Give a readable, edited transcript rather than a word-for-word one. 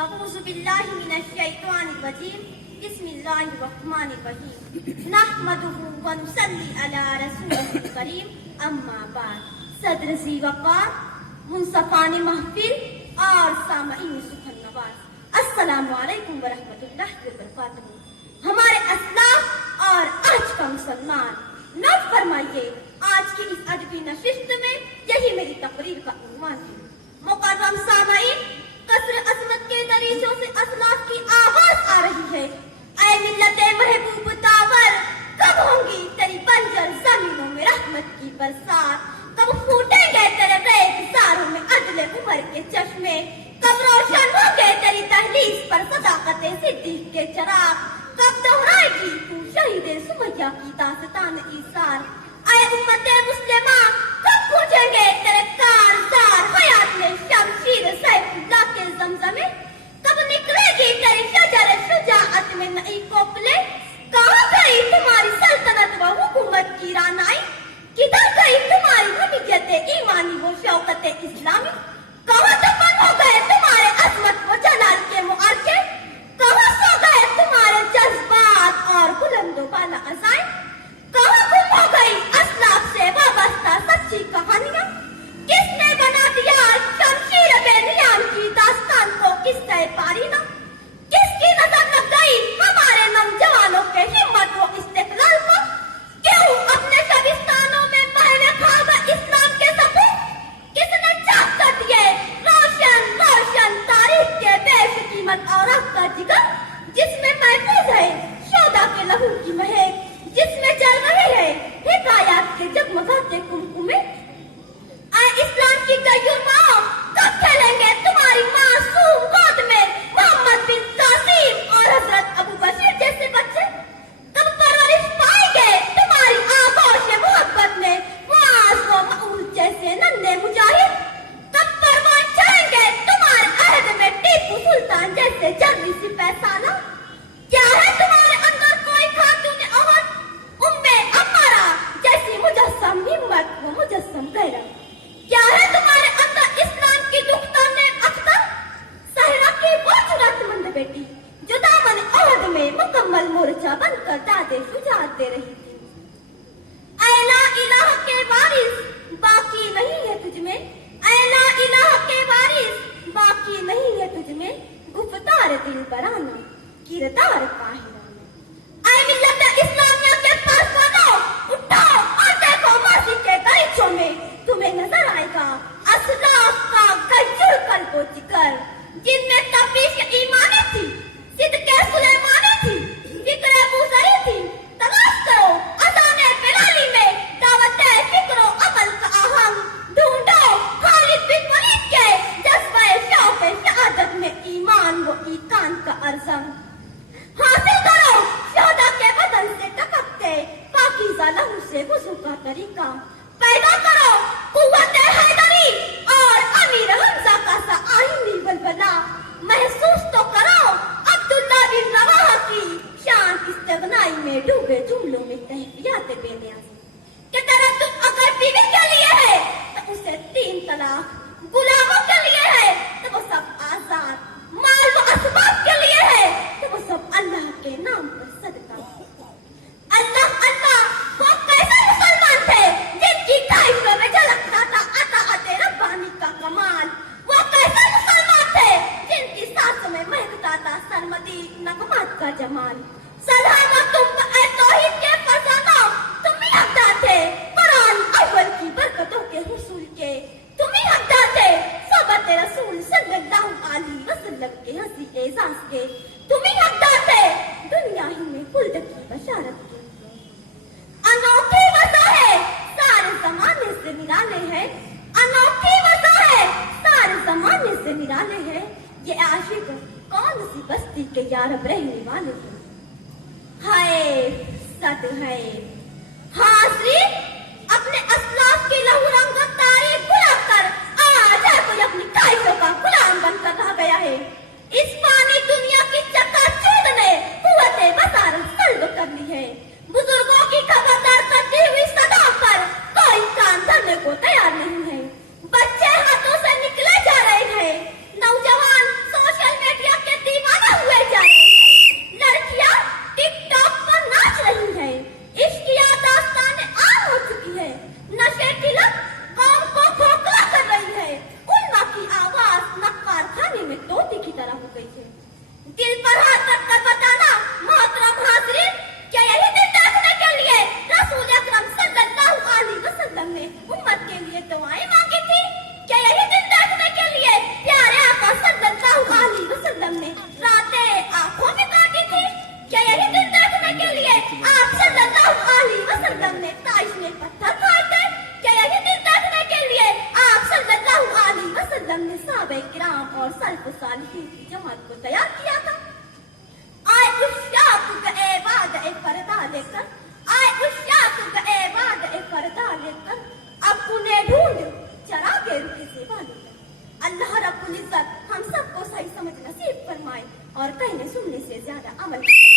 أعوذ بالله من الشيطان الرجيم بسم الله الرحمن الرحيم نحمده ونصلي على رسوله الكريم أما بعد صدر ذی وقار منصفان محفل اور سامعین سخن نواز السلام علیکم ورحمۃ اللہ وبرکاتہ۔ ہمارے اسلاف اور آج کا مسلمان نوٹ فرمائیے، آج کی اس ادبی نشست میں یہی میری تقریر کا عنوان ہے۔ مقرم سامعین، قصر عظمت کے دریچوں سے اسلاف کی آواز آ رہی ہے، اے ملت محبوب داور، کب ہوں گی تیری بنجر زمینوں میں رحمت کی برسات؟ کب پھوٹیں گے تیرے ریت زاروں میں عدل عمر کے چشمے؟ کب روشن ہوں گے تیری دہلیز پر صداقت صدیق کے چراغ؟ کب دہرائے گی تو شہید سمیہ کی داستان ایثار؟ اے امت مسلمہ، کب پوچھیں گے تیرے کارزار حیات میں شمشیر سیف اللہ کے زمزمے؟ کب نکلے گی تیری شجر شجاعت میں نئی کوپلے؟ کہاں گئی تمہاری سلطنت و حکومت کی رانائی؟ کدھر گئی تمہاری حمیت ایمانی و شوکت اسلامی؟ کہاں دفن ہو گئے تمہارے عظمت و جلال کے معرکے؟ کہاں سو گئے تمہارے جذبات اور بلند و بالا عزائم؟ کہاں گم ہو گئی اسلاف سے وابستہ سچی کہانیاں؟ کس نے بنا دیا شمشیر بے نیام کی داستان کو قصہ پارینا؟ کس کی نظر لگ گئی ہمارے نوجوانوں کے ہمت و استقلال کو؟ کیوں اپنے شبستانوں میں پہلے کھاگا اسلام کے سپوں؟ کس نے چاک کر دیے روشن روشن تاریخ کے بیش قیمت اوراق کا جگر، جس میں محفوظ ہے شودا کے لہو کی مہک، جس میں چل رہے ہیں حکایات کے جگمگاتے کمکمے؟ اے اسلام کی غیور ماں، کب کھیلیں گے تمہاری معصوم گود میں محمد بن قاسم اور حضرت ابو بشیر جیسے بچے؟ کب پرورش پائیں گے تمہاری آغوش محبت میں معاذ و معوذ جیسے ننھے مجاہد؟ کب پروان چڑھیں گے تمہارے عہد میں ٹیپو سلطان جیسے جنگی سپہ سالار؟ کیا ہے تمہارے اندر کوئی خاتون احد عمارہ جیسی مجسم ہمت و مجسم غیرت؟ کیا ہے تمہارے اندر اسلام کی دختر نے اختر صحرا کی وہ جرأت مند بیٹی جو دامن عہد میں مکمل مورچہ بن کر دادے شجاعت دے رہی تھی؟ اے لا الہ کے وارث، باقی نہیں ہے تجھ میں، اے لا الہ کے وارث، باقی نہیں ہے تجھ میں گفتار دل برانا، کردار طاہرانہ۔ اے ملت اسلامیہ کے پاسبانوں، اٹھاؤ اور دیکھو ماضی کے دریچوں میں، تمہیں نظر آئے گا اسلاف کا غیور قلب و جگر، جن میں تفتیش ایمانی تھی، صدق سلیمانی تھی، فکر بوذری تھی۔ تلاش کرو اذان بلالی میں دعوت فکر و عمل کا آہنگ، ڈھونڈو خالد بن ولید کے جذبہ شوق شہادت میں ایمان و ایقان کا ارزنگ۔ حاصل کرو شہدا کے بدن سے ٹپکتے پاکیزہ لہو سے وضو کا طریقہ۔ پیدا کرو قوت حیدری اور امیر حمزہ کا سا آئینی بلبلا۔ محسوس تو کرو عبداللہ بن رواحہ کی شان استغنائی میں ڈوبے جملوں میں کیفیات بے نیازی کہ تردد اگر بیوی کے لیے ہے تو اسے 3 طلاق، غلاموں کے لیے ہے تو وہ سب آزاد، مال و اسباب کے لیے ہے تو وہ سب اللہ کے نام پر صدقہ۔ اللہ اللہ، وہ کیسے مسلمان تھے جن کی خواہشوں میں جھلکتا تھا اطاعت ربانی کا کمال؟ وہ کیسے مسلمان تھے جن کی سانسوں میں مہکتا تھا سرمدی نغمات کا جمال؟ سلامت تم اے توحید کے فرزانوں، تم ہی حقدار تھے قرآن اول کی برکتوں کے حصول کے، تم ہی حقدار تھے صحبت رسول صلی اللہ علیہ وسلم کے ہنسی اعزاز کے، تم ہی حقدار تھے دنیا ہی میں خلد کی بشارت کی۔ انوکھی وجہ ہے سارے زمانے سے نرالے ہے، انوکھی وجہ ہے سارے زمانے سے نرالے ہے، یہ عاشق کون سی بستی کے یارب رہنے والے ہیں؟ ہائے صد ہے حاضرین، اپنے اسلاف کی لہو رنگت تاریخ بھلا کر آج ہر کوئی اپنی خواہشوں کا غلام بن کر رہ گیا ہے۔ اس فانی دنیا کی چکا چوند نے قوت بصارت سلب کر لی ہے۔ بزرگوں کی خبردار کرتی ہوئی صدا پر کوئی کان دھرنے کو تیار نہیں ہے۔ بچے ہاتھوں سے نکلے جا رہے ہیں، نوجوان سوشل میڈیا یہ دعائیں مانگی تھی؟ کیا یہی دن دیکھنے کے لیے پیارے آقا صلی اللہ علیہ وسلم نے راتیں آنکھوں میں کاٹی تھی؟ کیا یہی دن دیکھنے کے لیے آپ صلی اللہ علیہ وسلم نے طائف میں پتھر کھائے تھے؟ کیا یہی دن دیکھنے کے لیے آپ صلی اللہ علیہ وسلم نے صحابہ کرام اور سلف صالحین کی جماعت کو تیار کیا تھا؟ آئے عشاق گئے وعدہ فردا لے کر، آئے عشاق گئے وعدہ فردا لے کر، اب انہیں ڈھونڈ چراغے رخ زیبا لے کر۔ اللہ رب العزت ہم سب کو صحیح سمجھ نصیب فرمائے اور کہنے سننے سے زیادہ عمل کرے۔